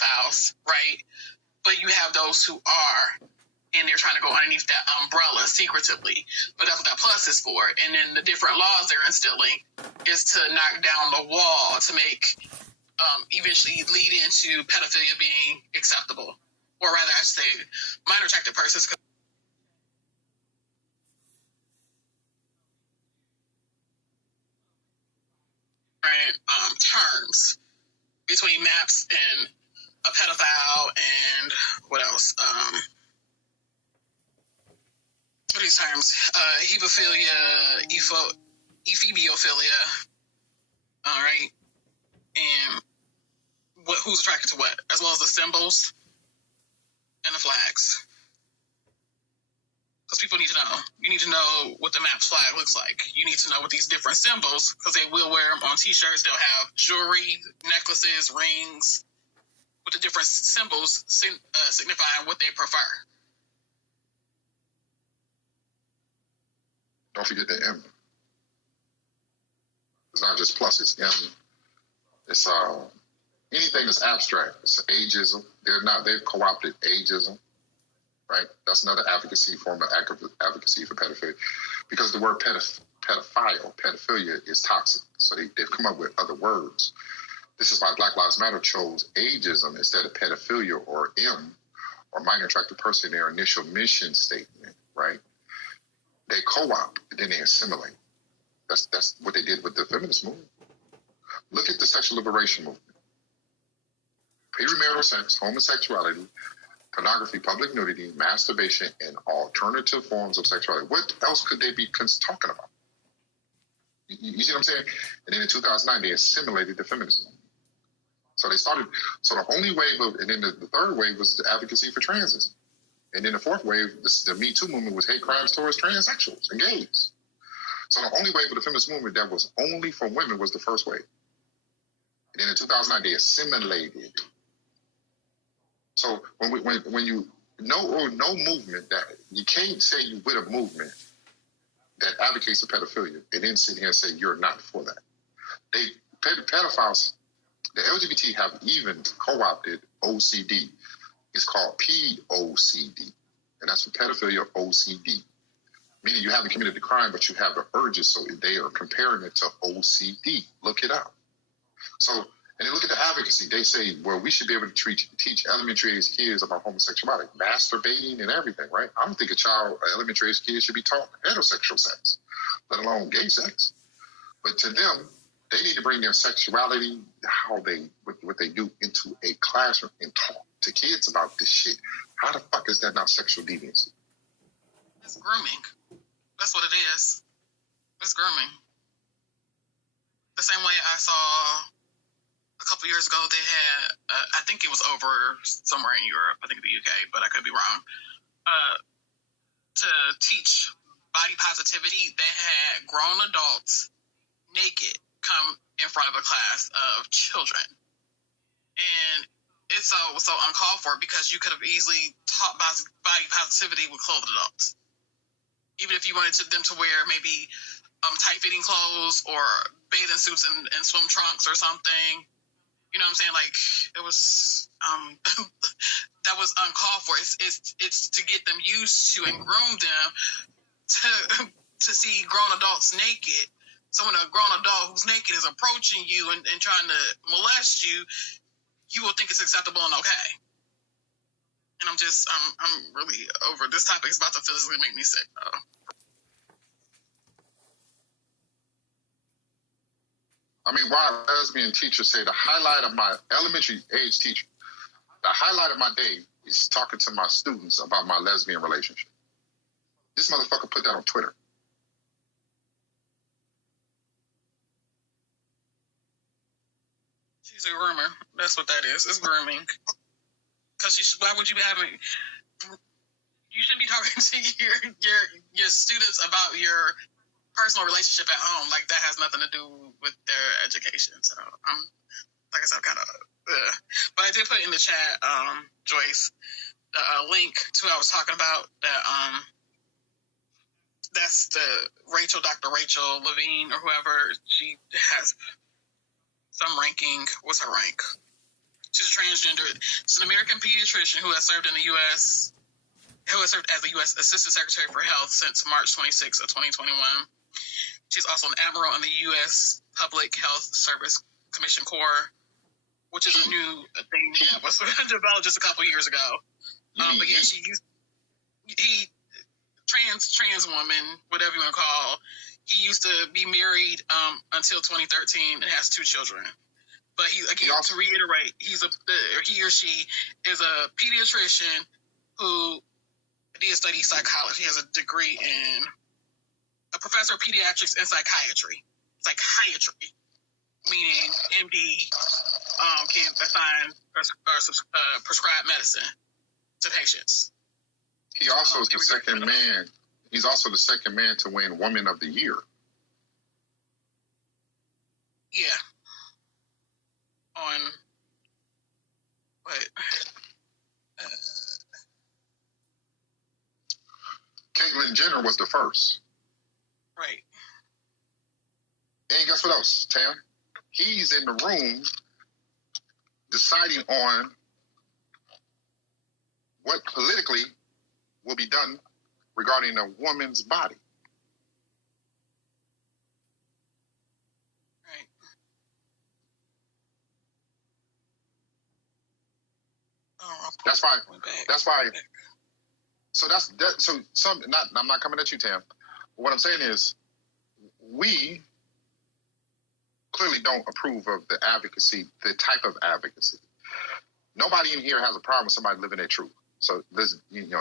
pedophiles, right? But you have those who are, and they're trying to go underneath that umbrella secretively. But that's what that plus is for. And then the different laws they're instilling is to knock down the wall to make eventually lead into pedophilia being acceptable. Or rather, I should say, minor attracted persons. Terms between MAPS and a pedophile and what else? What are these terms? Hebophilia, ephebiophilia. All right. And who's attracted to what? As well as the symbols and the flags. Because people need to know. You need to know what the MAPS flag looks like. You need to know what these different symbols, because they will wear them on T-shirts. They'll have jewelry, necklaces, rings, with the different symbols signifying what they prefer. Don't forget the M. It's not just plus, it's M. It's anything that's abstract. It's ageism. They've co-opted ageism. Right? That's another advocacy form of advocacy for pedophilia. Because the word pedophilia is toxic. So they've come up with other words. This is why Black Lives Matter chose ageism instead of pedophilia or M or minor attracted person in their initial mission statement, right? They co-opt and then they assimilate. That's what they did with the feminist movement. Look at the sexual liberation movement. Premarital sex, homosexuality, pornography, public nudity, masturbation, and alternative forms of sexuality. What else could they be talking about? You see what I'm saying? And then in 2009, they assimilated the feminism. So they started, so the only wave of, and then the third wave was the advocacy for transism. And then the fourth wave, the Me Too movement, was hate crimes towards transsexuals and gays. So the only wave of the feminist movement that was only for women was the first wave. And then in 2009, they assimilated. So when you no movement that you can't say you with a movement that advocates for pedophilia and then sit here and say you're not for that. Pedophiles, the LGBT have even co-opted OCD. It's called POCD, and that's for pedophilia OCD. Meaning you haven't committed the crime, but you have the urges, so they are comparing it to OCD. Look it up. So. And then look at the advocacy. They say, well, we should be able to teach elementary age kids about homosexuality, masturbating and everything, right? I don't think elementary age kids should be taught heterosexual sex, let alone gay sex. But to them, they need to bring their sexuality, what they do into a classroom and talk to kids about this shit. How the fuck is that not sexual deviancy? It's grooming. That's what it is. It's grooming. The same way I saw a couple years ago, they had, I think it was over somewhere in Europe, I think the UK, but I could be wrong, to teach body positivity, they had grown adults naked come in front of a class of children. And it's so uncalled for, because you could have easily taught body positivity with clothed adults. Even if you wanted them to wear maybe tight-fitting clothes or bathing suits and swim trunks or something. You know what I'm saying? Like, it was, that was uncalled for. It's to get them used to and groom them to see grown adults naked. So when a grown adult who's naked is approaching you and trying to molest you, you will think it's acceptable and okay. And I'm really over this topic. It's about to physically make me sick, though. I mean, why lesbian teachers say the highlight of my elementary age teacher, the highlight of my day is talking to my students about my lesbian relationship. This motherfucker put that on Twitter. She's a groomer. That's what that is. It's grooming. Because why would you be having? You shouldn't be talking to your students about your personal relationship at home. Like, that has nothing to do with their education. So like I said, I'm kind of. But I did put in the chat, Joyce, a link to what I was talking about. That's the Dr. Rachel Levine or whoever. She has some ranking. What's her rank? She's a transgender. She's an American pediatrician who has served in the U.S. who has served as the U.S. Assistant Secretary for Health since March 26 of 2021. She's also an admiral in the U.S. Public Health Service Commission Corps, which is a new thing that was developed just a couple years ago. But yeah, trans woman, whatever you want to call. He used to be married until 2013 and has 2 children. But he, again, to reiterate, he or she is a pediatrician who did study psychology. He has a degree in a professor of pediatrics and psychiatry. Psychiatry, meaning MD, can assign or prescribe medicine to patients. He also is the second man. He's also the second man to win Woman of the Year. Yeah. On what? Caitlyn Jenner was the first. Right. And guess what else, Tam? He's in the room deciding on what politically will be done regarding a woman's body. Right. That's why. So that's that. So some. Not. I'm not coming at you, Tam. What I'm saying is, we clearly don't approve of the advocacy, the type of advocacy. Nobody in here has a problem with somebody living their truth. So this,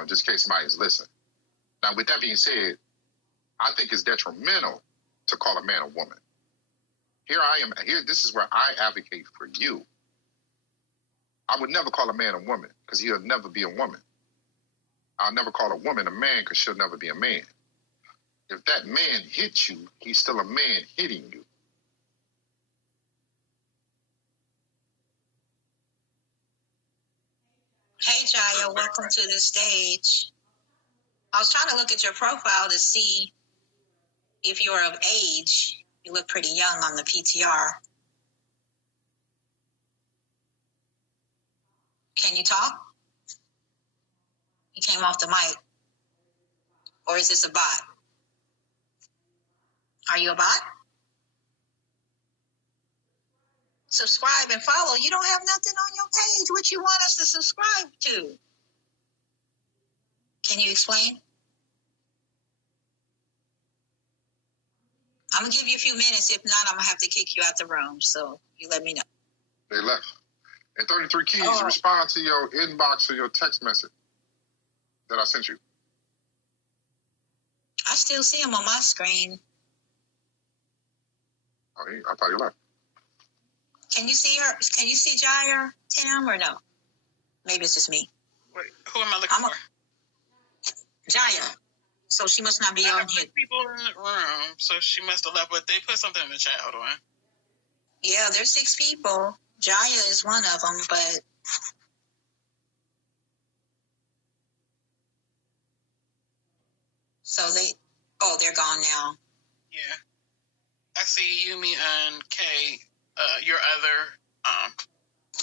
just in case somebody's listening. Now, with that being said, I think it's detrimental to call a man a woman. Here I am. Here, this is where I advocate for you. I would never call a man a woman because he'll never be a woman. I'll never call a woman a man because she'll never be a man. If that man hits you, he's still a man hitting you. Hey, Jaya, welcome to the stage. I was trying to look at your profile to see if you're of age. You look pretty young on the PTR. Can you talk? You came off the mic. Or is this a bot? Are you a bot? Subscribe and follow. You don't have nothing on your page. What you want us to subscribe to? Can you explain? I'm going to give you a few minutes. If not, I'm going to have to kick you out the room. So you let me know. They left. And 33 Keys, respond to your inbox or your text message that I sent you. I still see him on my screen. Oh, I thought you left. Can you see her? Can you see Jaya, Tam, or no? Maybe it's just me. Wait, who am I looking for? Jaya. So she must not be on here. People in the room, so she must have left, but they put something in the chat. Hold on. Yeah, there's 6 people. Jaya is one of them, but... So they're gone now. Yeah. I see Yumi and Kay, your other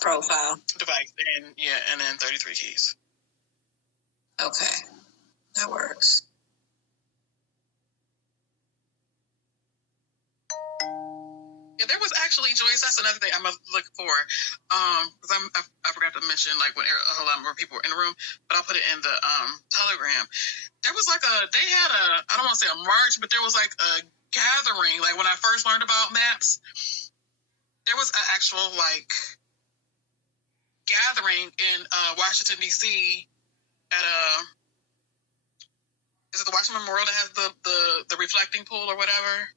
profile device, and then 33 Keys. Okay, that works. Yeah, there was actually, Joyce, that's another thing I'm looking for. Because I forgot to mention, like, when a whole lot more people were in the room, but I'll put it in the Telegram. There was they had I don't want to say a march, but there was like a gathering. Like, when I first learned about MAPS, there was an actual, like, gathering in Washington, D.C. at is it the Washington Memorial that has the reflecting pool or whatever?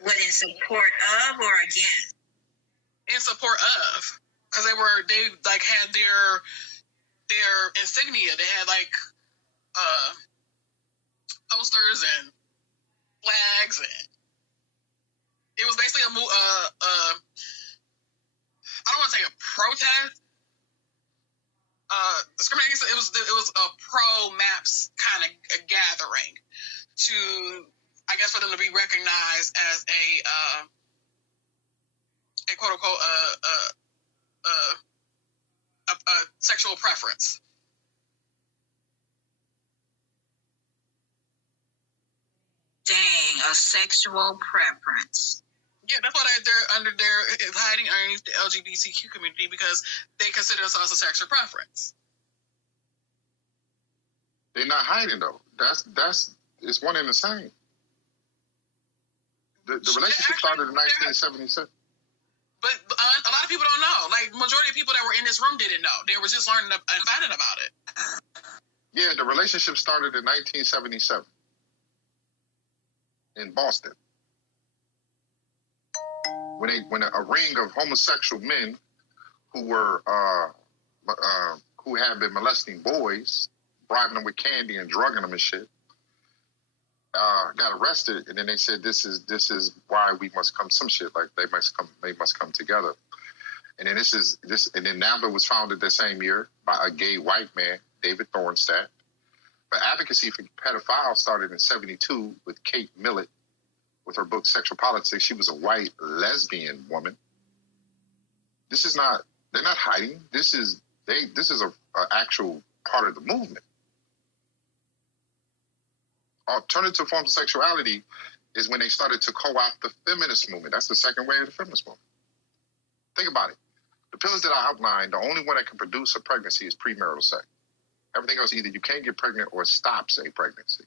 What, in support of or against? In support of, because they like had their insignia. They had like posters and flags, and it was basically I don't want to say a protest. Discrimination. It was a pro MAPS kind of a gathering to, I guess for them to be recognized as a quote unquote a sexual preference. Dang, a sexual preference. Yeah, that's why they're hiding underneath the LGBTQ community, because they consider themselves a sexual preference. They're not hiding though. That's it's one and the same. The relationship started in 1977. But a lot of people don't know. Like, majority of people that were in this room didn't know. They were just learning and finding about it. Yeah, the relationship started in 1977 in Boston. When a ring of homosexual men who had been molesting boys, bribing them with candy and drugging them and shit, got arrested, and then they said this is why we must come, some shit like they must come together. And then and then NAMBLA was founded the same year by a gay white man, David Thornstadt. But advocacy for pedophiles started in 1972 with Kate Millett with her book Sexual Politics. She was a white lesbian woman. They're not hiding. This is a actual part of the movement. Alternative forms of sexuality is when they started to co-opt the feminist movement. That's the second wave of the feminist movement. Think about it. The pillars that I outlined, the only one that can produce a pregnancy is premarital sex. Everything else, either you can't get pregnant or it stops a pregnancy.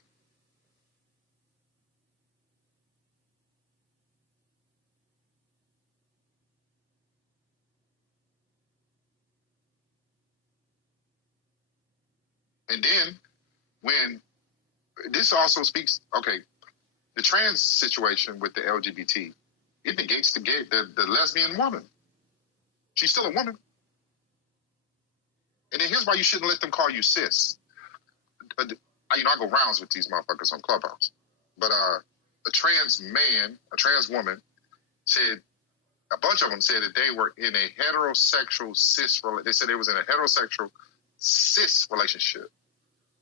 And then when this also speaks, okay, the trans situation with the LGBT, it negates the lesbian woman. She's still a woman. And then here's why you shouldn't let them call you cis. I go rounds with these motherfuckers on Clubhouse. But a trans woman said, a bunch of them said that they were in a heterosexual cis, they said they was in a heterosexual cis relationship,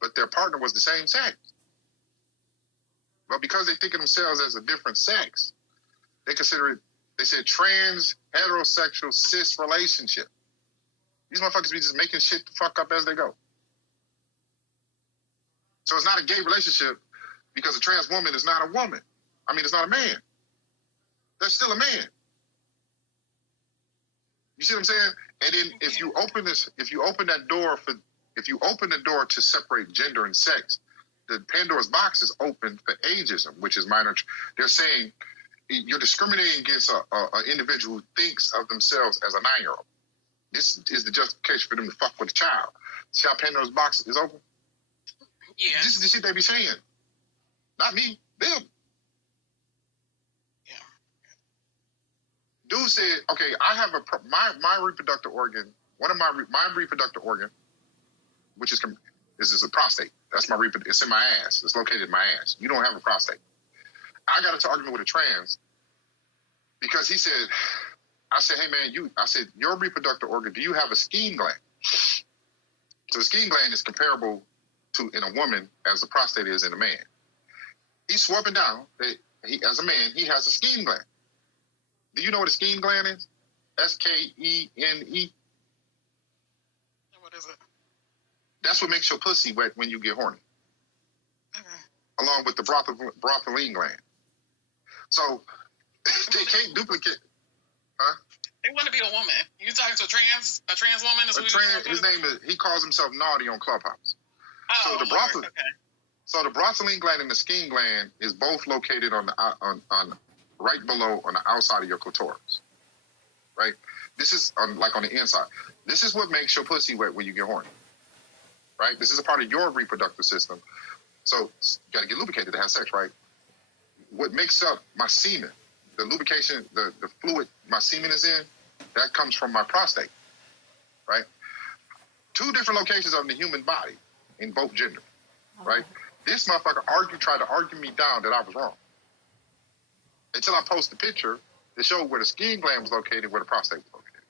but their partner was the same sex. But because they think of themselves as a different sex, they consider it, they said trans, heterosexual, cis relationship. These motherfuckers be just making shit the fuck up as they go. So it's not a gay relationship because a trans woman is not a woman. I mean, it's not a man. They're still a man. You see what I'm saying? And then if you open the door to separate gender and sex, the Pandora's box is open for ageism, which is minor. They're saying you're discriminating against an individual who thinks of themselves as a 9-year-old. This is the justification for them to fuck with a child. See how Pandora's box is open? Yeah. This is the shit they be saying. Not me, them. Yeah. Dude said, okay, I have my reproductive organ, one of my reproductive organ, which is a prostate. That's my it's in my ass. It's located in my ass. You don't have a prostate. I got into argument with a trans because he said, I said, hey man, your reproductive organ, do you have a skin gland? So the skin gland is comparable to in a woman as the prostate is in a man. He swore up and down that as a man, he has a skin gland. Do you know what a skin gland is? SKENE. What is it? That's what makes your pussy wet when you get horny. Mm-hmm. Along with the brotheline gland. So they can't duplicate. Huh? They want to be a woman. You talking to a trans woman? His name is, he calls himself Naughty on Clubhouse. Oh, so the brotheline gland and the skin gland is both located on right below on the outside of your clitoris. Right? This is on the inside. This is what makes your pussy wet when you get horny. Right? This is a part of your reproductive system. So you got to get lubricated to have sex, right? What makes up my semen, the lubrication, the fluid my semen is in, that comes from my prostate, right? 2 different locations of the human body in both genders, right? This motherfucker tried to argue me down that I was wrong. Until I post the picture that showed where the skin gland was located, where the prostate was located.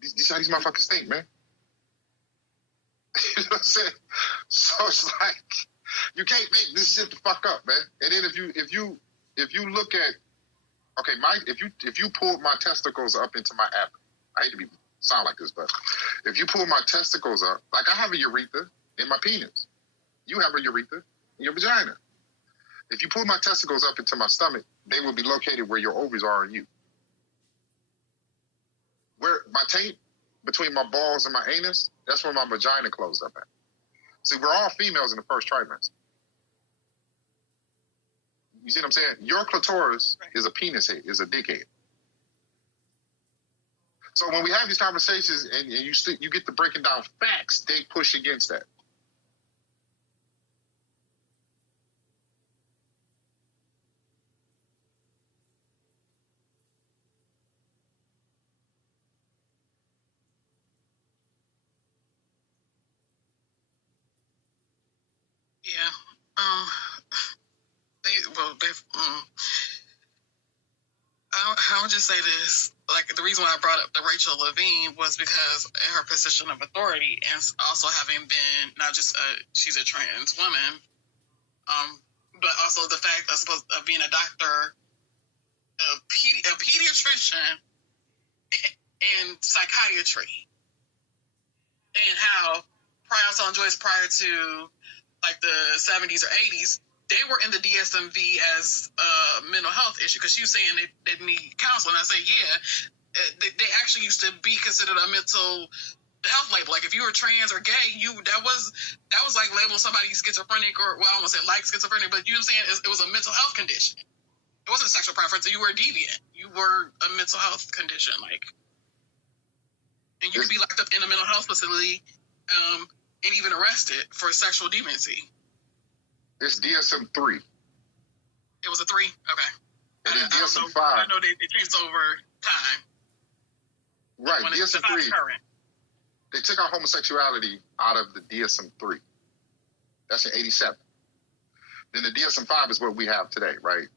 These how these motherfuckers think, man. You know what I'm saying? So it's like, You can't make this shit the fuck up, man. And then if you look at, okay, if you pull my testicles up into my abdomen, I hate to sound like this, but if you pull my testicles up, like I have a urethra in my penis, you have a urethra in your vagina. If you pull my testicles up into my stomach, they will be located where your ovaries are in you. Where my taint between my balls and my anus, that's where my vagina closed up at. See, we're all females in the first trimester. You see what I'm saying? Your clitoris is a penis head, is a dick head. So when we have these conversations and you get to breaking down facts, they push against that. Yeah. I would just say this. Like, the reason why I brought up the Rachel Levine was because in her position of authority, and also having been not just she's a trans woman, but also the fact of being a doctor, a pediatrician, and psychiatry, and how prior to like the 70s or 80s, they were in the DSMV as a mental health issue, because she was saying they need counseling. I say, yeah, they actually used to be considered a mental health label. Like if you were trans or gay, that was like labeled somebody schizophrenic, or, well, I almost say like schizophrenic, but you know what I'm saying? It was a mental health condition. It wasn't a sexual preference. You were a deviant. You were a mental health condition, like, and you could be locked up in a mental health facility, and even arrested for sexual deviancy. It's DSM-3. It was a 3? Okay. And then DSM-5. I know they changed over time. Right, DSM-3. They took out homosexuality out of the DSM-3. That's in 87. Then the DSM-5 is what we have today, right?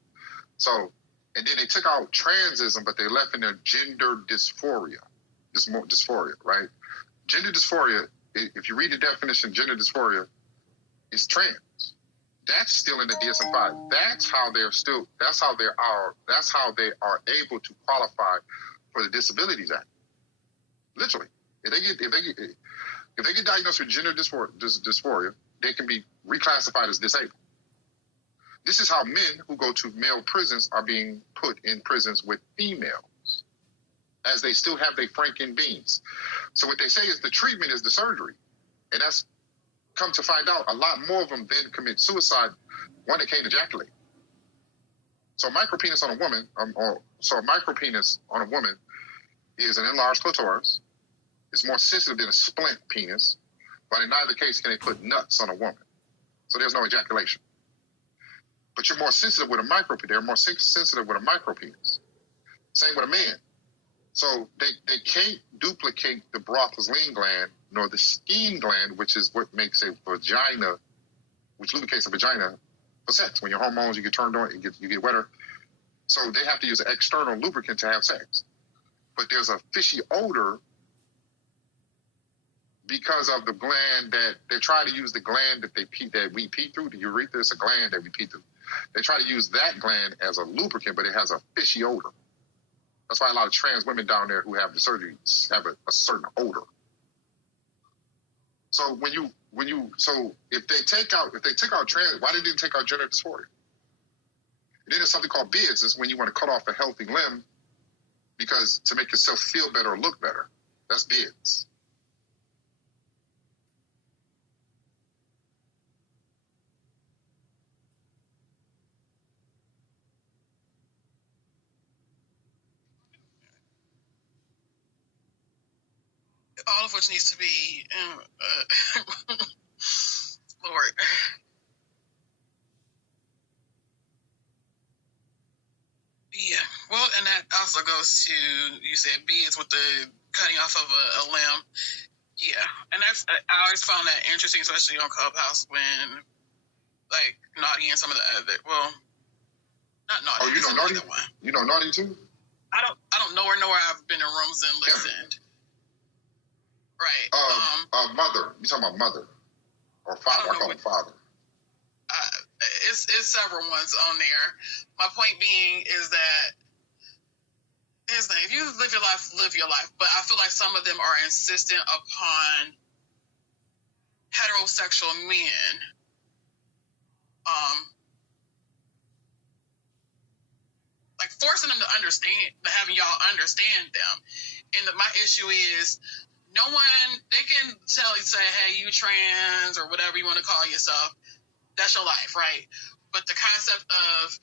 So, and then they took out transism, but they left in there gender dysphoria. Dysphoria, right? Gender dysphoria, if you read the definition, gender dysphoria is trans. That's still in the DSM-5. That's how they are able to qualify for the Disabilities Act. Literally, if they get diagnosed with gender dysphoria, they can be reclassified as disabled. This is how men who go to male prisons are being put in prisons with females, as they still have their Franken beans. So what they say is the treatment is the surgery, and that's come to find out a lot more of them then commit suicide when they can't ejaculate. So a micropenis on a woman, a micropenis on a woman is an enlarged clitoris. It's more sensitive than a splint penis, but in neither case can they put nuts on a woman. So there's no ejaculation. But you're more sensitive with a micropenis. They're more sensitive with a micropenis. Same with a man. So they can't duplicate the Bartholin gland nor the Skene gland, which is what makes a vagina, which lubricates a vagina for sex. When your hormones, you get turned on, you get wetter. So they have to use an external lubricant to have sex. But there's a fishy odor because of the gland that they try to use, the gland that we pee through. The urethra is a gland that we pee through. They try to use that gland as a lubricant, but it has a fishy odor. That's why a lot of trans women down there who have the surgery have a certain odor. So if they take out trans, why didn't they take out gender dysphoria? And then there's something called BIDS, is when you want to cut off a healthy limb because to make yourself feel better or look better. That's BIDS. All of which needs to be, Lord. Yeah, well, and that also goes to, you said beads with the cutting off of a limb. Yeah, and I always found that interesting, especially on Clubhouse when, like, Naughty and some of the other, well, not Naughty. Oh, you know Naughty? One. You know Naughty too? I don't know her, nor I've been in rooms and listened. Yeah. Right. Mother. You talking about Mother or Father? I call him Father. it's several ones on there. My point being is that if you live your life, live your life. But I feel like some of them are insistent upon heterosexual men like forcing them to understand, having y'all understand them. And my issue is no one, they can say, hey, you trans or whatever you want to call yourself. That's your life, right? But the concept of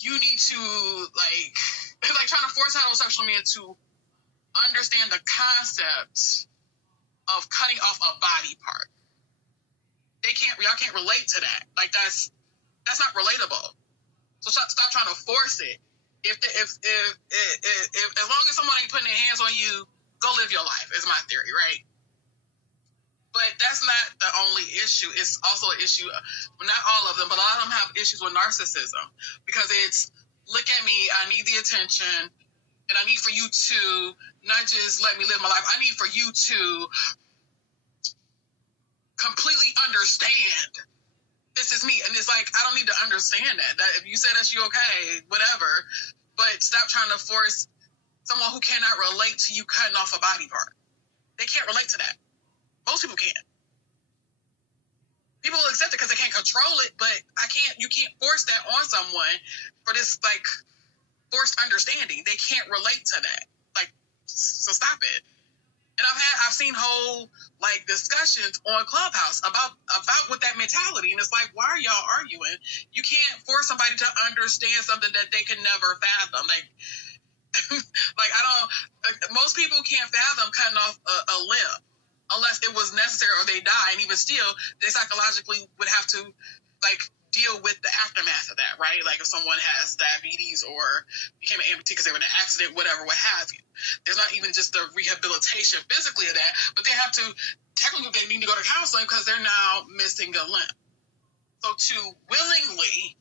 you need to like trying to force heterosexual men to understand the concept of cutting off a body part. Y'all can't relate to that. Like that's not relatable. So stop trying to force it. If as long as someone ain't putting their hands on you, go live your life, is my theory, right? But that's not the only issue. It's also an issue, well, not all of them, but a lot of them have issues with narcissism. Because it's, look at me, I need the attention, and I need for you to not just let me live my life, I need for you to completely understand this is me. And it's like, I don't need to understand that if you say that's you, okay, whatever, but stop trying to force someone who cannot relate to you cutting off a body part. They can't relate to that. Most people can't. People will accept it because they can't control it, but you can't force that on someone for this like forced understanding. They can't relate to that. Like, so stop it. And I've seen whole like discussions on Clubhouse about with that mentality, and it's like, why are y'all arguing? You can't force somebody to understand something that they can never fathom. Like, most people can't fathom cutting off a limb unless it was necessary or they die, and even still, they psychologically would have to like deal with the aftermath of that, right? Like if someone has diabetes or became an amputee because they were in an accident, whatever, what have you. There's not even just the rehabilitation physically of that, but they have to, technically they need to go to counseling because they're now missing a limb. So to willingly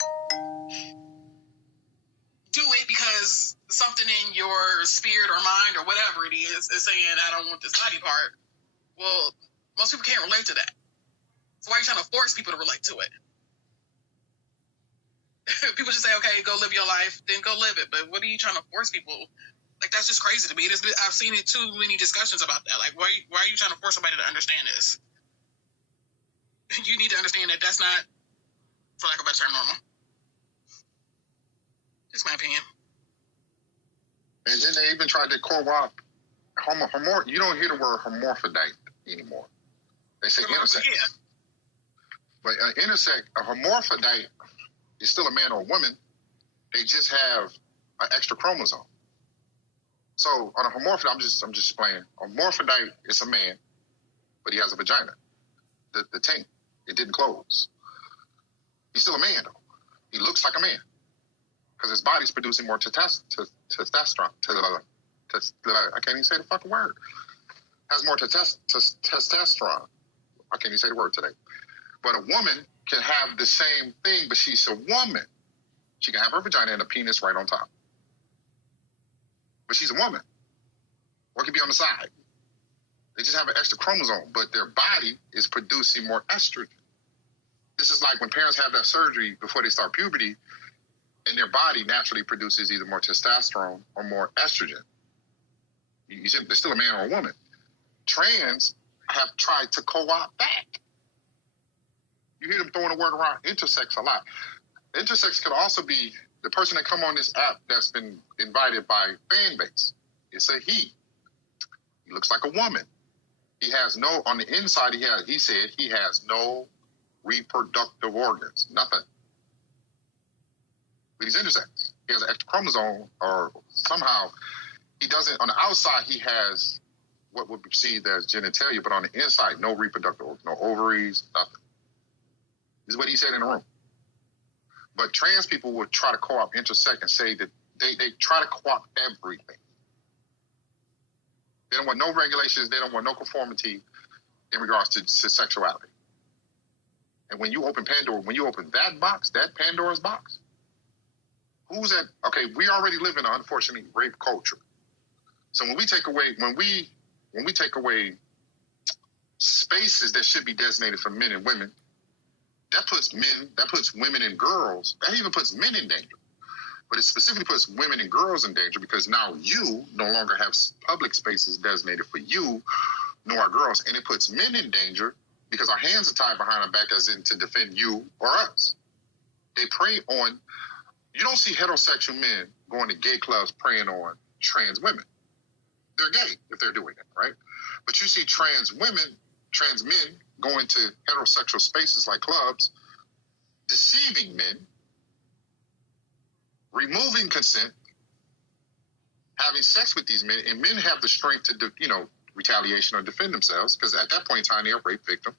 do it because something in your spirit or mind or whatever it is saying, I don't want this body part, well, most people can't relate to that. So why are you trying to force people to relate to it? People just say, okay, go live your life, then go live it. But what are you trying to force people? Like, that's just crazy to me. I've seen it too many discussions about that. Like, why are you trying to force somebody to understand this? You need to understand that that's not, for lack of a better term, normal. Just my opinion. And then they even tried to co-opt you don't hear the word hermaphrodite anymore. They say intersex. Yeah. But a hermaphrodite is still a man or a woman. They just have an extra chromosome. So on a hermaphrodite, I'm just explaining. A hermaphrodite is a man, but he has a vagina. The taint, it didn't close. He's still a man though. He looks like a man because his body's producing more testosterone. I can't even say the fucking word. Has more testosterone. I can't even say the word today. But a woman can have the same thing, but she's a woman. She can have her vagina and a penis right on top. But she's a woman. Or it can be on the side. They just have an extra chromosome, but their body is producing more estrogen. This is like when parents have that surgery before they start puberty, and their body naturally produces either more testosterone or more estrogen. You see, they're still a man or a woman. Trans have tried to co-opt that. You hear them throwing the word around intersex a lot. Intersex could also be the person that come on this app that's been invited by fan base. It's a he. He looks like a woman. He has on the inside, he said he has no reproductive organs, nothing. But he's intersex. He has an extra chromosome, or somehow he doesn't, on the outside, he has what would be perceived as genitalia, but on the inside, no reproductive organs, no ovaries, nothing. This is what he said in the room. But trans people would try to co-opt intersex and say that they try to co-opt everything. They don't want no regulations. They don't want no conformity in regards to sexuality. And when you open that box, that Pandora's box, who's that? Okay, we already live in an unfortunately rape culture. So when we take away spaces that should be designated for men and women, that puts women and girls, that even puts men in danger. But it specifically puts women and girls in danger because now you no longer have public spaces designated for you, nor our girls. And it puts men in danger because our hands are tied behind our back as in to defend you or us. They prey on, you don't see heterosexual men going to gay clubs preying on trans women. They're gay if they're doing it, right? But you see trans men going to heterosexual spaces like clubs, deceiving men, removing consent, having sex with these men, and men have the strength to, retaliation or defend themselves because at that point in time they're a rape victim.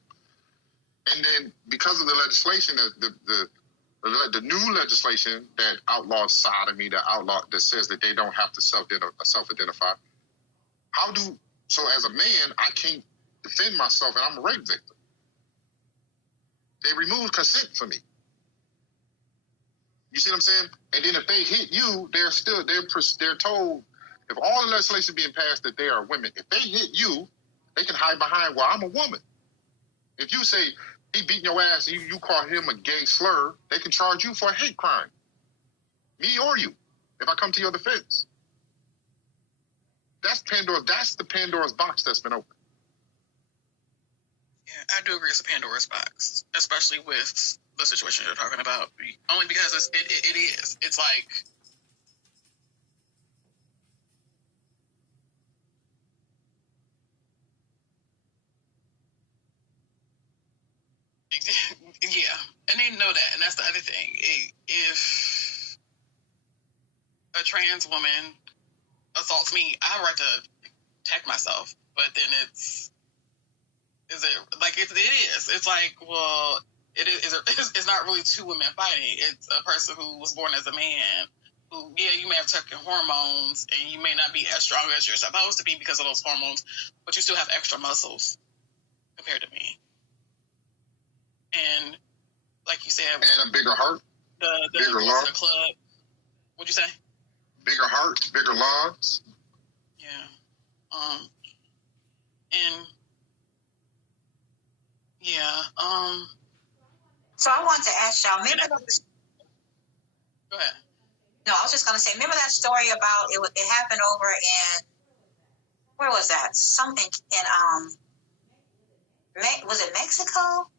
And then because of the legislation, the new legislation that outlaws sodomy, that says that they don't have to self-identify. So as a man, I can't defend myself and I'm a rape victim. They remove consent for me. You see what I'm saying? And then if they hit you, they're told, if all the legislation being passed that they are women, if they hit you, they can hide behind, well, I'm a woman. If you say he beating your ass and you call him a gay slur, they can charge you for a hate crime. Me or you, if I come to your defense. That's the Pandora's box that's been opened. Yeah, I do agree it's a Pandora's box, especially with the situation you're talking about. Only because it is. It's like, yeah, and they know that, and that's the other thing. If a trans woman assaults me, I have a right to protect myself, but then it is. It's like, well, it's not really two women fighting. It's a person who was born as a man who, yeah, you may have taken hormones and you may not be as strong as you're supposed to be because of those hormones, but you still have extra muscles compared to me. And like you said, and a bigger heart, bigger lungs. The club. What'd you say? Bigger heart, bigger lungs. Yeah. And yeah. So I wanted to ask y'all. Go ahead. No, I was just gonna say. Remember that story about it happened over in, where was that? Something in was it Mexico?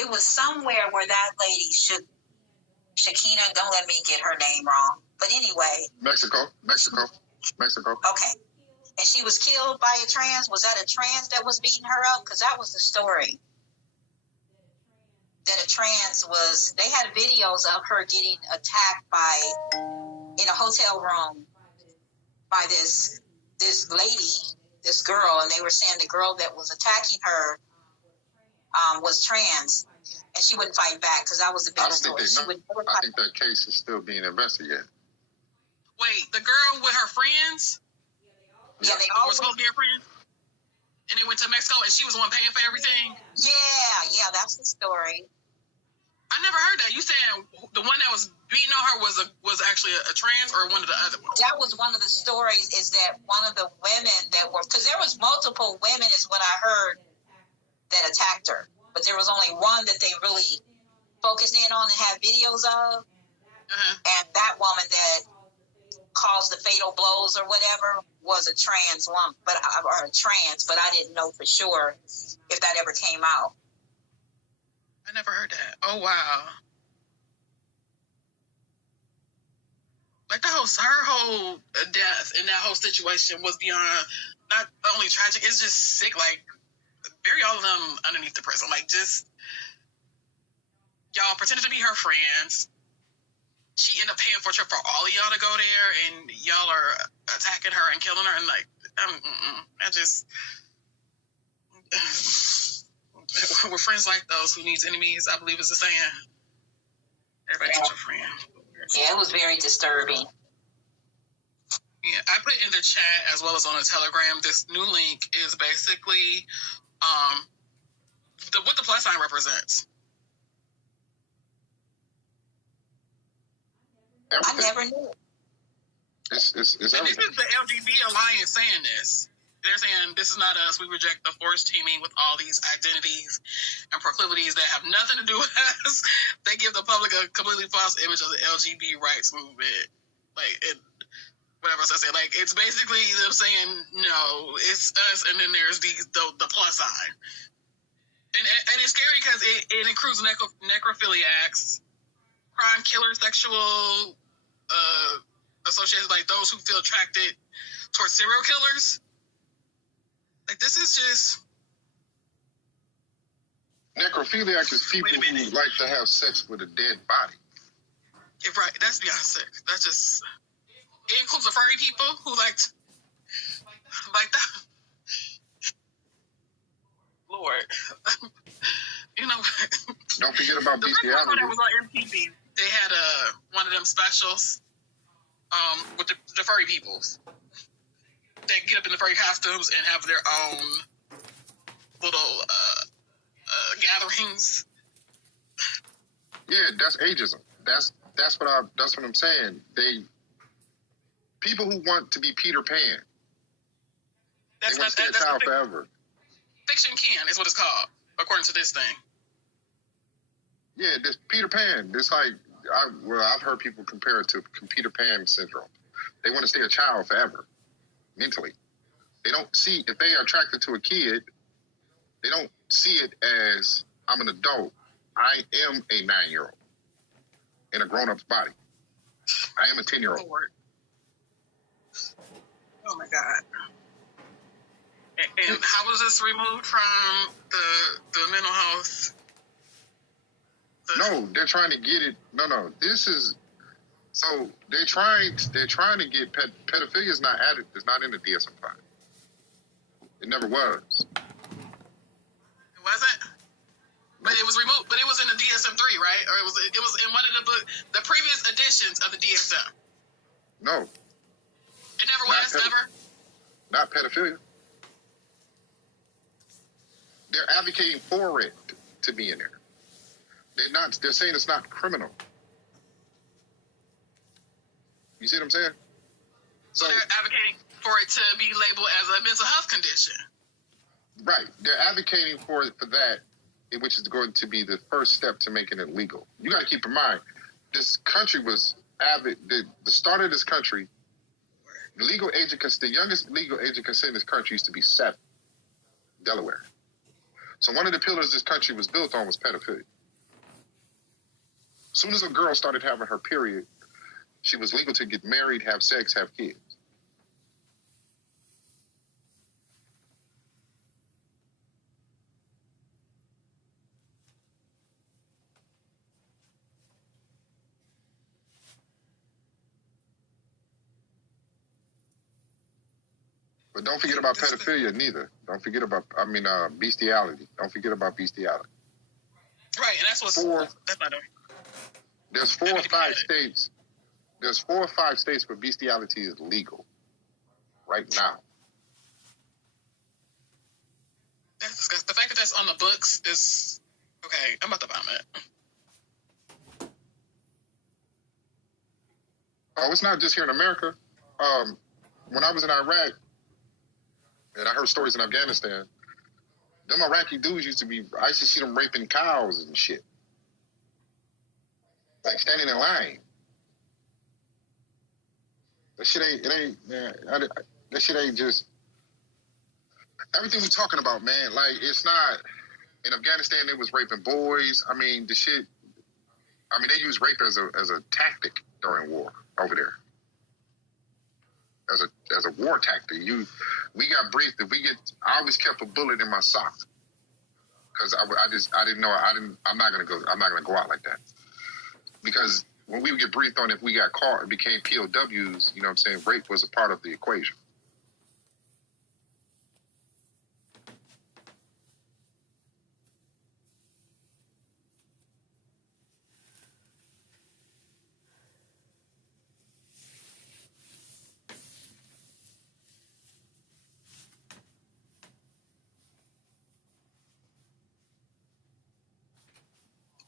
It was somewhere where that lady Shakina. Don't let me get her name wrong. But anyway. Mexico. Okay. And she was killed by a trans. Was that a trans that was beating her up? Because that was the story. That a trans was. They had videos of her getting attacked in a hotel room by this lady, this girl, and they were saying the girl that was attacking her was trans, and she wouldn't fight back because that was the big story. I think that case is still being investigated. Wait, the girl with her friends? Yeah, they all were supposed to be her friends? And they went to Mexico and she was the one paying for everything? Yeah, that's the story. I never heard that. You saying the one that was beating on her was actually a trans or one of the other ones? That was one of the stories, is that one of the women that were, because there was multiple women is what I heard that attacked her. But there was only one that they really focused in on and had videos of. Uh-huh. And that woman that caused the fatal blows or whatever was a trans woman, but I didn't know for sure if that ever came out. I never heard that. Oh wow! Like her whole death in that whole situation was beyond not only tragic. It's just sick. Like bury all of them underneath the prison. Like just y'all pretended to be her friends. She ended up paying for a trip for all of y'all to go there, and y'all are attacking her and killing her, and like, I just, with friends like those, who needs enemies, I believe is the saying. Everybody needs a friend. Yeah, it was very disturbing. Yeah, I put in the chat as well as on the Telegram. This new link is basically what the plus sign represents. I never knew. It's this is the LGBT Alliance saying this. they're saying this is not us. We reject the forced teaming with all these identities and proclivities that have nothing to do with us. They give the public a completely false image of the LGBT rights movement. Like, whatever else I say. Like, it's basically them saying, no, it's us, and then there's the plus sign. And it's scary because it includes necrophiliacs, crime killers, sexual associated, like those who feel attracted towards serial killers. Like, this is just... Necrophiliac is people who like to have sex with a dead body. Yeah, right, that's beyond sick. That's just... It includes the furry people who like that. Lord. You know... Don't forget about bestiality. That was on MTV. They had one of them specials with the furry peoples. They get up in the furry costumes and have their own little gatherings. Yeah, that's ageism. That's what I'm saying. People who want to be Peter Pan. They want to stay a child forever. Fiction Ken is what it's called, according to this thing. Yeah, this Peter Pan. It's like I've heard people compare it to Peter Pan syndrome. They want to stay a child forever. Mentally, they don't see, if they are attracted to a kid, they don't see it as, I'm an adult. I am a 9-year-old in a grown-up's body. I am a 10-year-old. Oh my God. And how was this removed from the mental health? No, they're trying to get it. No. This is... So they're trying to get pedophilia is not added. It's not in the DSM-5. It never was. It wasn't, but it was removed. But it was in the DSM-3, right? Or it was in one of the previous editions of the DSM. No. It never was. Never. Not pedophilia. They're advocating for it to be in there. They're saying it's not criminal. You see what I'm saying? So they're advocating for it to be labeled as a mental health condition. Right. They're advocating for that, which is going to be the first step to making it legal. You got to keep in mind, this country was the start of this country, the youngest legal age of consent in this country used to be 7, Delaware. So one of the pillars this country was built on was pedophilia. As soon as a girl started having her period, she was legal to get married, have sex, have kids. But don't forget about pedophilia neither. Don't forget about, bestiality. Don't forget about bestiality. Right, and that's what's... That's not... There's 4 or 5 states. There's 4 or 5 states where bestiality is legal right now. That's disgusting. The fact that that's on the books is... Okay, I'm about to bomb it. Oh, it's not just here in America. When I was in Iraq, and I heard stories in Afghanistan, them Iraqi dudes I used to see them raping cows and shit. Like standing in line. That shit ain't just... Everything we're talking about, man, like, it's not... In Afghanistan, they was raping boys. I mean, the shit... I mean, they use rape as a tactic during war over there. As a war tactic. We got briefed that I always kept a bullet in my sock. Because I didn't know, I'm not going to go out like that. Because when we would get briefed on if we got caught and became POWs, you know what I'm saying, rape was a part of the equation.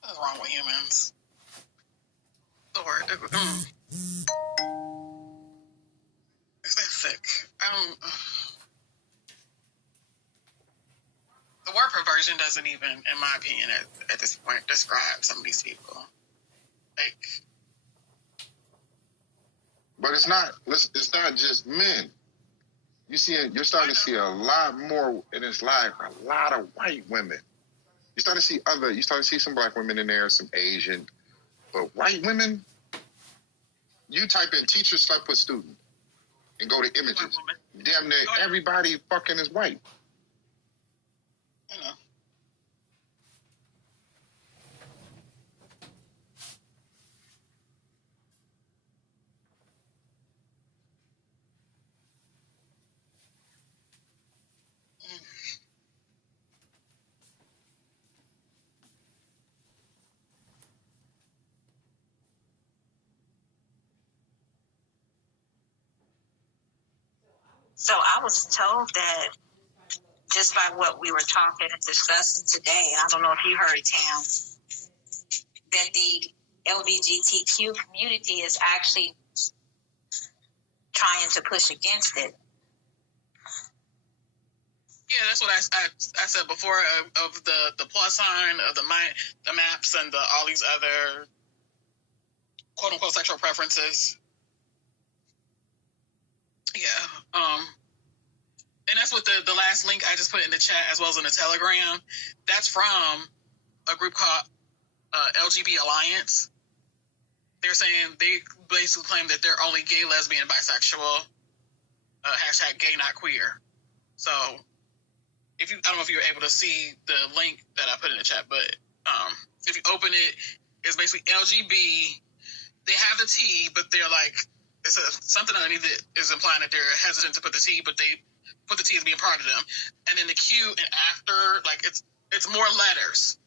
What's wrong with humans? Lord. Is that sick? religion doesn't even, in my opinion, at this point, describe some of these people. Like, but it's not just men. You're starting to see a lot more in this life. A lot of white women. You start to see some black women in there, some Asian, but white women. You type in teacher slept with student and go to images. Damn near everybody fucking is white. I know. So I was told that just by what we were talking and discussing today, I don't know if you heard, Tam, that the LGBTQ community is actually trying to push against it. Yeah, that's what I said before of the plus sign of the maps and all these other quote unquote sexual preferences. Yeah. And that's what the last link I just put in the chat as well as in the Telegram. That's from a group called LGB Alliance. They're saying they basically claim that they're only gay, lesbian, bisexual. Hashtag gay, not queer. So I don't know if you were able to see the link that I put in the chat, but if you open it, it's basically LGB. They have the T, but they're like, it's something underneath it is implying that they're hesitant to put the T, but they put the T as being part of them. And then the Q and after, like it's more letters.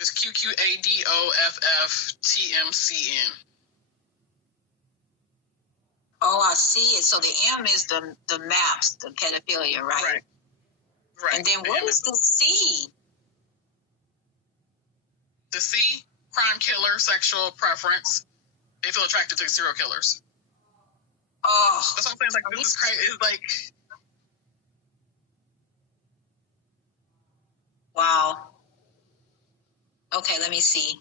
It's QQADOFFTMCN. Oh, I see it. So the M is the maps, the pedophilia, right? Right. And then what is the C? The C, crime killer, sexual preference. They feel attracted to serial killers. Oh. That's what I'm saying. Like, this is crazy. It's like... Wow. Okay, let me see.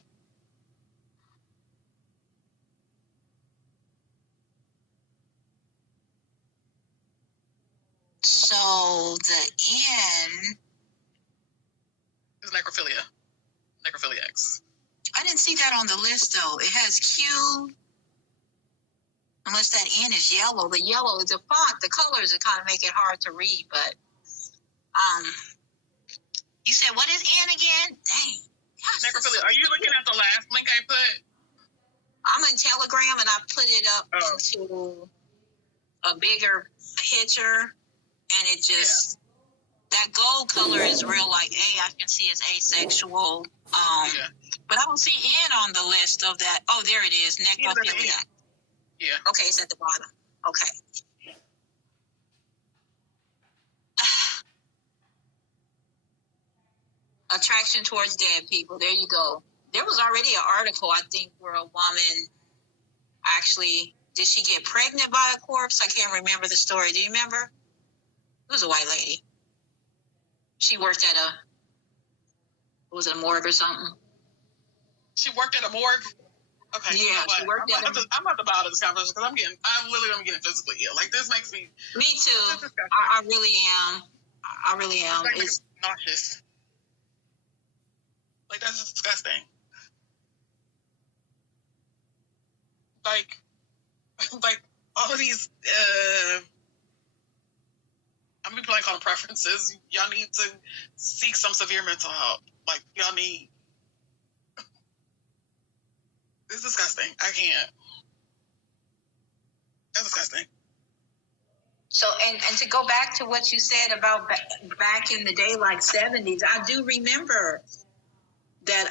So the N is necrophilia. Necrophiliacs. I didn't see that on the list though. It has Q, unless that N is yellow. The yellow is a font. The colors that kind of make it hard to read, but you said what is N again? Dang. Gosh, necrophilia. Are you looking at the last link I put? I'm in Telegram and I put it up into a bigger picture, and it just that gold color is real like I can see it's asexual. But I don't see N on the list of that. Oh, there it is, necrophilia. Yeah. Okay, it's at the bottom. Okay. Attraction towards dead people. There you go. There was already an article, I think, where a woman actually, did she get pregnant by a corpse? I can't remember the story. Do you remember? It was a white lady. She worked at a morgue or something? She worked at a morgue? Okay. Yeah, you know she worked I'm about to bow to this conversation because I'm getting physically ill. Like, this makes me... Me too. I really am. I really am. It's nauseous. Like, that's just disgusting. Like all of these, I'm gonna be playing on preferences. Y'all need to seek some severe mental help. Like, y'all need. It's disgusting. I can't. That's disgusting. So, and to go back to what you said about back in the day, like 70s, I do remember that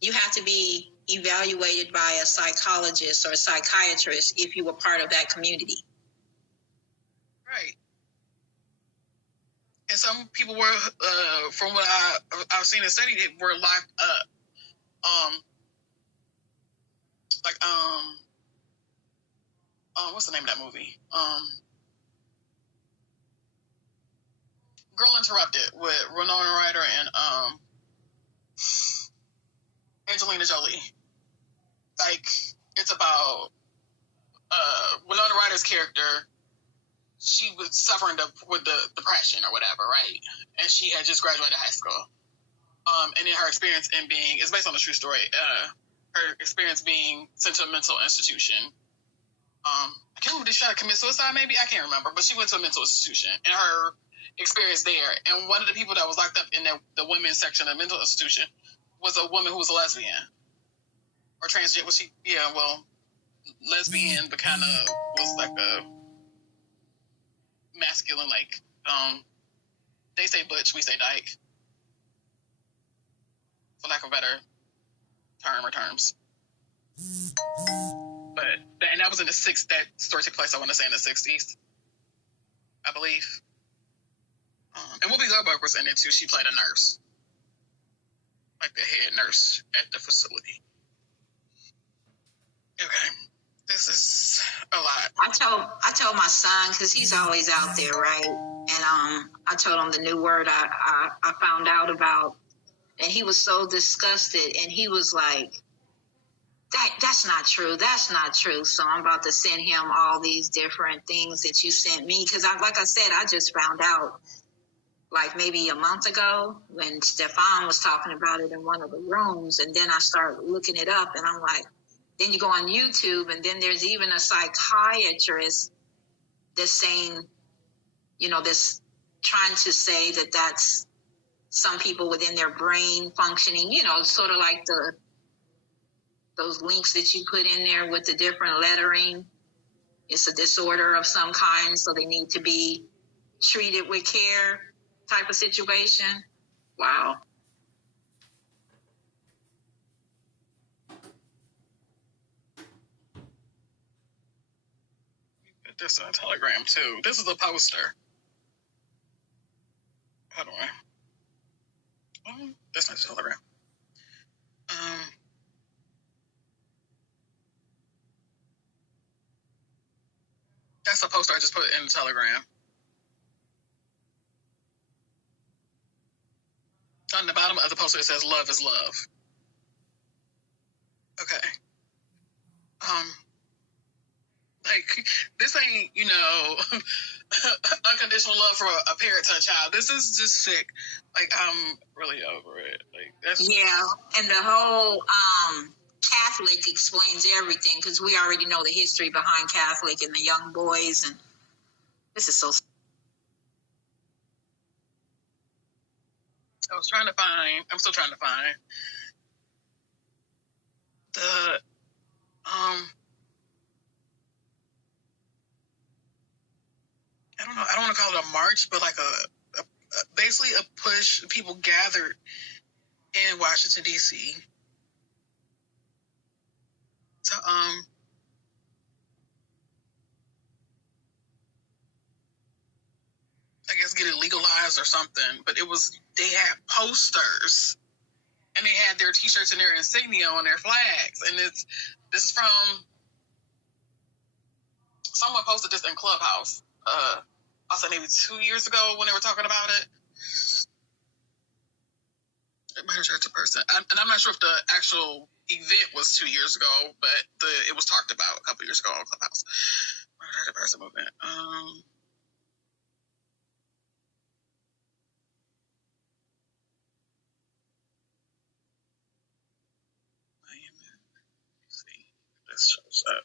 you have to be evaluated by a psychologist or a psychiatrist if you were part of that community. Right. And some people were, from what I've seen and studied, were locked up. What's the name of that movie? Girl Interrupted with Winona Ryder and Angelina Jolie. Like, it's about Winona Ryder's character. She was suffering with the depression or whatever, right? And she had just graduated high school. And then her experience in being, it's based on a true story, her experience being sent to a mental institution. I can't remember, did she try to commit suicide maybe? I can't remember, but she went to a mental institution and her experience there. And one of the people that was locked up in the women's section of the mental institution was a woman who was a lesbian. Or transgender, was she? Yeah, well, lesbian, but kind of was like a masculine, like, they say butch, we say dyke. For lack of a better term or terms. But, and that was in the that story took place, I want to say, in the 60s, I believe. And Whoopi Goldberg was in it too. She played a nurse, like the head nurse at the facility. Okay, this is a lot. I told my son, because he's always out there, right? And I told him the new word I found out about, and he was so disgusted, and he was like, that's not true. That's not true. So I'm about to send him all these different things that you sent me, because like I said, I just found out like maybe a month ago when Stefan was talking about it in one of the rooms, and then I started looking it up, and I'm like, then you go on YouTube, and then there's even a psychiatrist that's saying, this trying to say that that's some people within their brain functioning, sort of like those links that you put in there with the different lettering. It's a disorder of some kind, so they need to be treated with care type of situation. Wow. This on Telegram too. This is a poster. How do I? Oh, that's not Telegram. That's a poster I just put in Telegram. On the bottom of the poster it says "Love is love." Okay. Like, this ain't, unconditional love from a parent to a child. This is just sick. Like, I'm really over it. Like, that's and the whole Catholic explains everything, because we already know the history behind Catholic and the young boys, and this is so. I'm still trying to find the I don't want to call it a march, but like basically a push. People gathered in Washington D.C. to I guess get it legalized or something. But they had posters and they had their T-shirts and their insignia on their flags, and this is from someone posted this in Clubhouse. I'll say maybe 2 years ago when they were talking about it. It might have church a person, and I'm not sure if the actual event was 2 years ago, but it was talked about a couple years ago on Clubhouse. Church a person movement. Let's see if this shows up.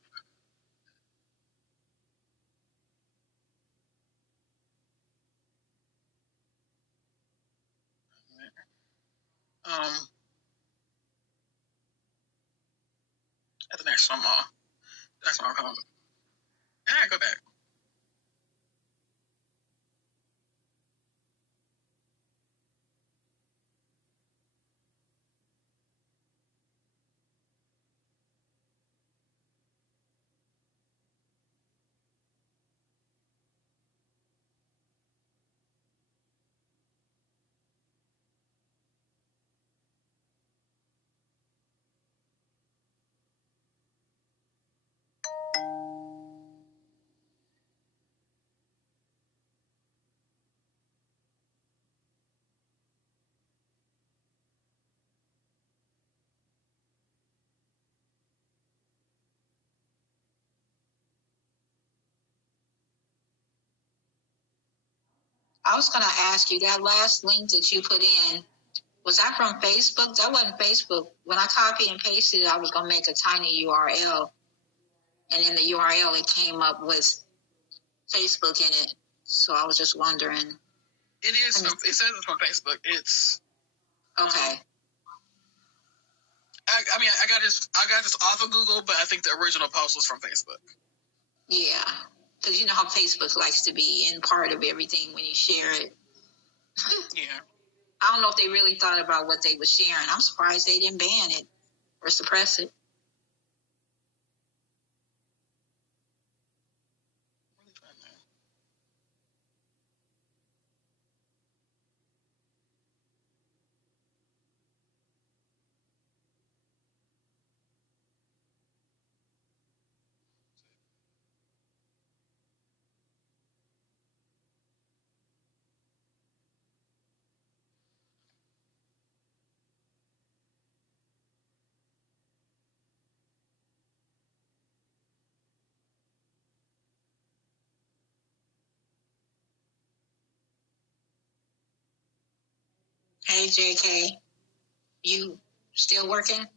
At the National Mall. That's what I'm calling it. Yeah, go back. I was going to ask you, that last link that you put in, was that from Facebook? That wasn't Facebook. When I copy and pasted it, I was going to make a tiny URL. And in the URL, it came up with Facebook in it. So I was just wondering. It is. It says it's from Facebook. It's okay. I mean, I got this off of Google, but I think the original post was from Facebook. Yeah, because you know how Facebook likes to be in part of everything when you share it. Yeah. I don't know if they really thought about what they were sharing. I'm surprised they didn't ban it or suppress it. Hey, JK, you still working?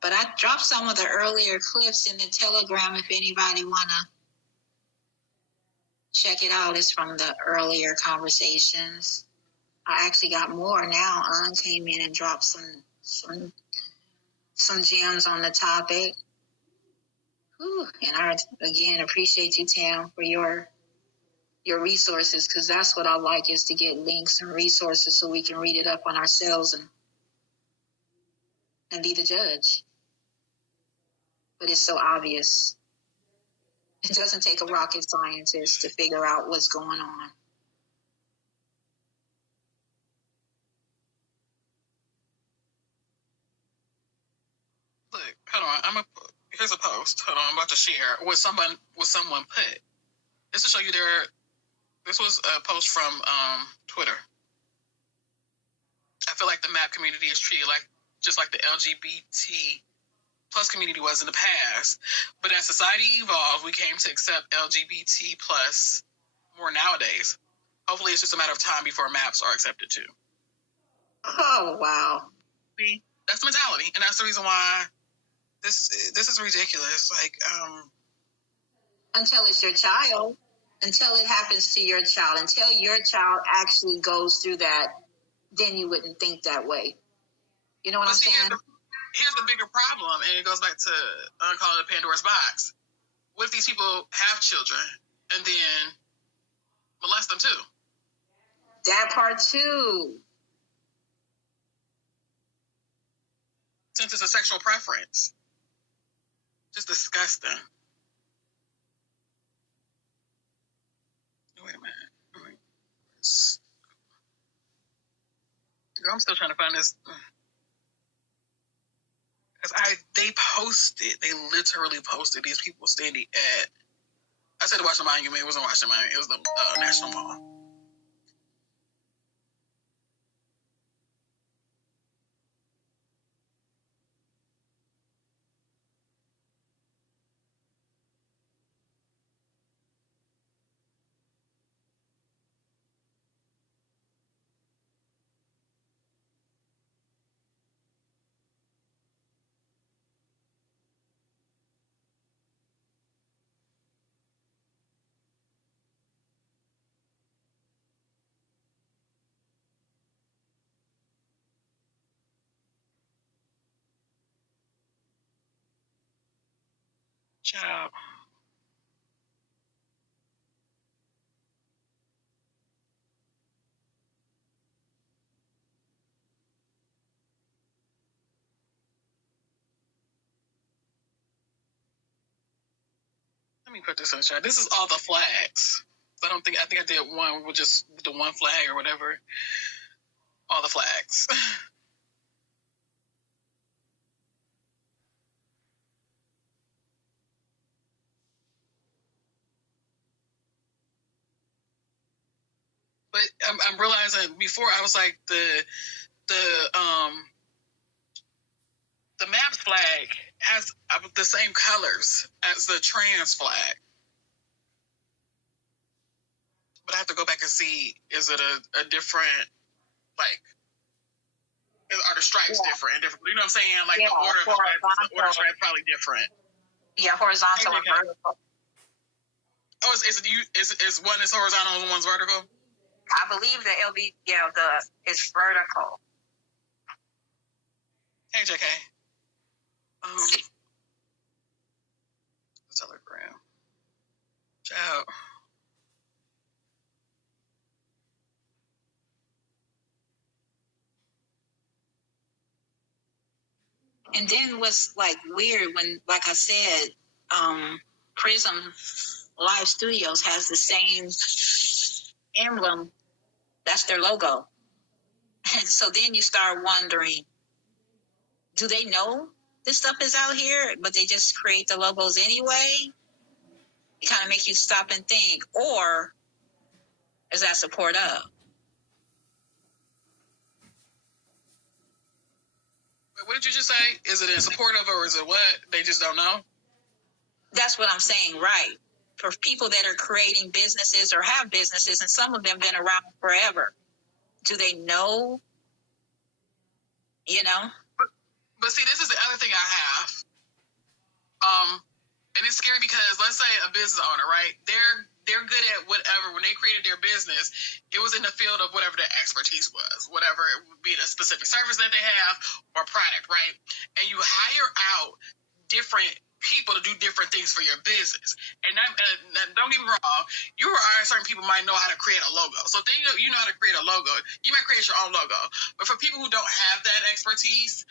But I dropped some of the earlier clips in the Telegram if anybody want to check it out. It's from the earlier conversations. I actually got more now. An came in and dropped some gems on the topic. Whew. And I, again, appreciate you, Tam, for your resources, because that's what I like, is to get links and resources so we can read it up on ourselves and be the judge. But it's so obvious. It doesn't take a rocket scientist to figure out what's going on. Look, hold on. Here's a post. Hold on, I'm about to share what someone put. This to show you this was a post from Twitter. I feel like the MAP community is treated just like the LGBT plus community was in the past. But as society evolved, we came to accept LGBT plus more nowadays. Hopefully it's just a matter of time before MAPs are accepted too. Oh, wow. See, that's the mentality. And that's the reason why this is ridiculous. Until it's your child, until it happens to your child, until your child actually goes through that, then you wouldn't think that way. You know what I'm saying? Here's the bigger problem, and it goes back to calling it Pandora's box. What if these people have children and then molest them too? That part too. Since it's a sexual preference. Just disgusting. Wait a minute. I'm still trying to find this. Because they literally posted these people standing at, I said the Washington Monument, it wasn't Washington Monument, it was the National Mall. Child. Let me put this in the chat. This is all the flags. I think I did one with just the one flag or whatever. All the flags. But I'm realizing before I was like the the MAPS flag has the same colors as the trans flag. But I have to go back and see, is it a different, like, are the stripes different? You know what I'm saying? Like, the order of the stripes probably different. Yeah, horizontal and vertical. Oh, is one is horizontal and one's vertical? I believe the is vertical. Hey, JK. Telegram. Ciao. And then what's like weird when, like I said, Prism Live Studios has the same emblem. That's their logo. And so then you start wondering, do they know this stuff is out here, but they just create the logos anyway? It kind of makes you stop and think. Or is that support of? What did you just say? Is it in support of, or is it what? They just don't know? That's what I'm saying, right. For people that are creating businesses or have businesses, and some of them been around forever, do they know? You know? But see, this is the other thing I have. And it's scary because let's say a business owner, right? They're good at whatever. When they created their business, it was in the field of whatever their expertise was, whatever it would be, the specific service that they have or product, right? And you hire out different people to do different things for your business. And don't get me wrong, you or certain people might know how to create a logo. So if you know how to create a logo, you might create your own logo. But for people who don't have that expertise,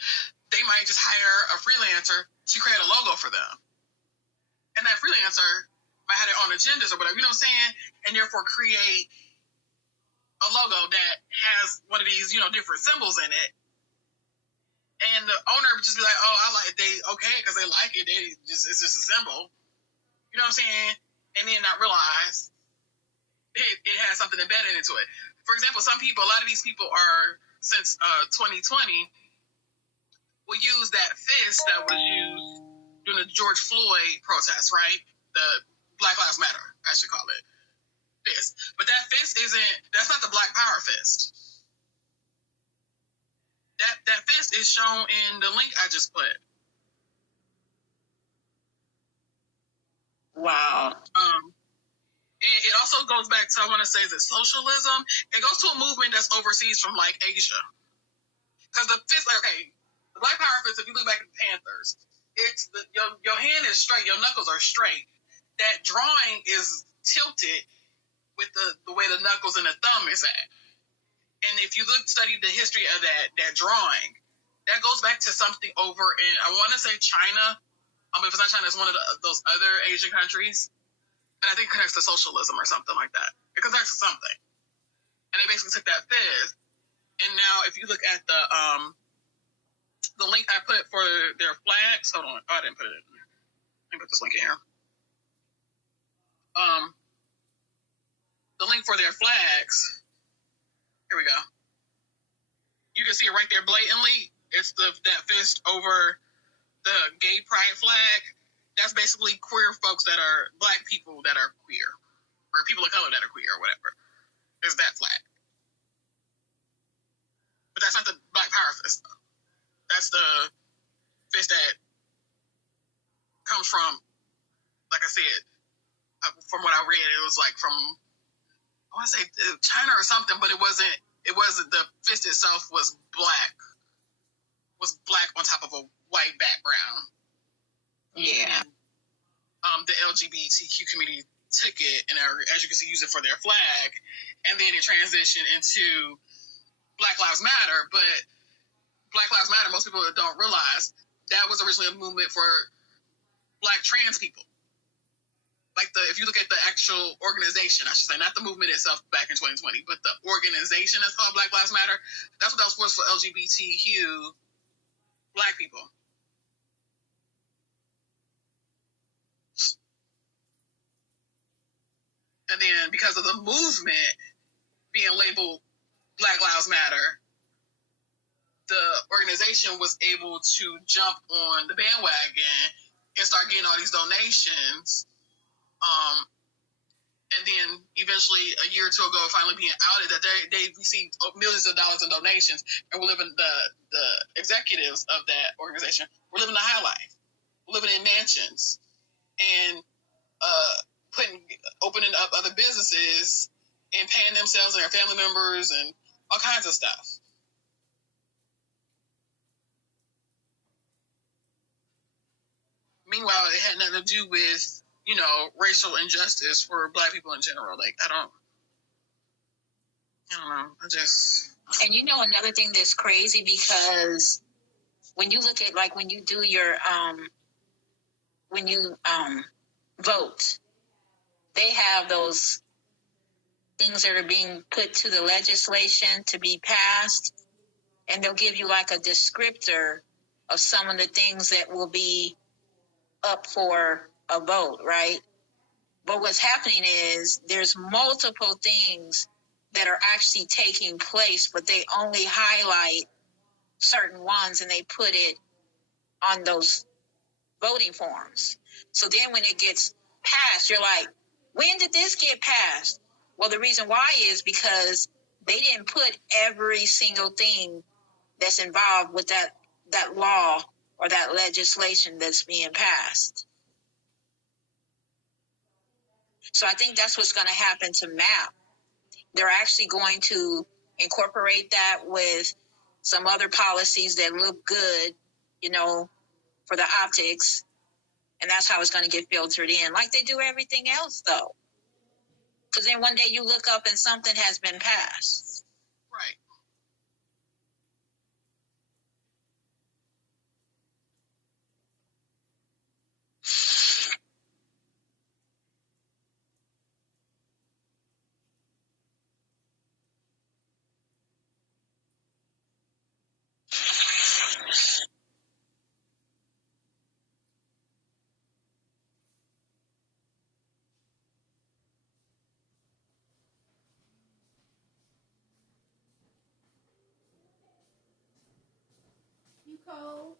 they might just hire a freelancer to create a logo for them. And that freelancer might have their own agendas or whatever, you know what I'm saying? And therefore create a logo that has one of these, different symbols in it. And the owner would just be like, oh, because they like it. It's just a symbol. You know what I'm saying? And then not realize it has something embedded into it. For example, a lot of these people since 2020, will use that fist that was used during the George Floyd protest, right? The Black Lives Matter, I should call it, fist. But that fist that's not the Black Power fist. That fist is shown in the link I just put. Wow. And it also goes back to, I want to say, is it socialism? It goes to a movement that's overseas from, like, Asia. Because the fist, the Black Power fist, if you look back at the Panthers, it's your hand is straight, your knuckles are straight. That drawing is tilted with the way the knuckles and the thumb is at. And if you study the history of that drawing, that goes back to something over in, I want to say China. If it's not China, it's one of those other Asian countries. And I think it connects to socialism or something like that. It connects to something. And they basically took that fist. And now if you look at the link I put for their flags, hold on. Oh, I didn't put it in there. Let me put this link in here. The link for their flags, here we go. You can see it right there blatantly. It's that fist over the gay pride flag. That's basically queer folks that are Black people that are queer, or people of color that are queer, or whatever. Is that flag. But that's not the Black Power fist, though. That's the fist that comes from, like I said, from what I read, it was like from, I want to say China or something, but it wasn't, the fist itself was black on top of a white background. Yeah. And, the LGBTQ community took it and, as you can see, used it for their flag, and then it transitioned into Black Lives Matter. But Black Lives Matter, most people don't realize, that was originally a movement for Black trans people. Like if you look at the actual organization, I should say, not the movement itself back in 2020, but the organization that's called Black Lives Matter, that's what that was for LGBTQ Black people. And then because of the movement being labeled Black Lives Matter, the organization was able to jump on the bandwagon and start getting all these donations. And then eventually, a year or two ago, finally being outed that they received millions of dollars in donations, and we're living the executives of that organization. We're living the high life. We're living in mansions and opening up other businesses and paying themselves and their family members and all kinds of stuff. Meanwhile, it had nothing to do with, racial injustice for Black people in general. Like, I don't know. And another thing that's crazy, because when you look at, like, when you do your, when you vote, they have those things that are being put to the legislation to be passed, and they'll give you like a descriptor of some of the things that will be up for a vote, right? But what's happening is there's multiple things that are actually taking place, but they only highlight certain ones and they put it on those voting forms. So then when it gets passed, you're like, when did this get passed? Well, the reason why is because they didn't put every single thing that's involved with that law or that legislation that's being passed. So I think that's what's going to happen to MAP. They're actually going to incorporate that with some other policies that look good, for the optics. And that's how it's going to get filtered in, like they do everything else, though. Because then one day you look up and something has been passed. Right. You cold?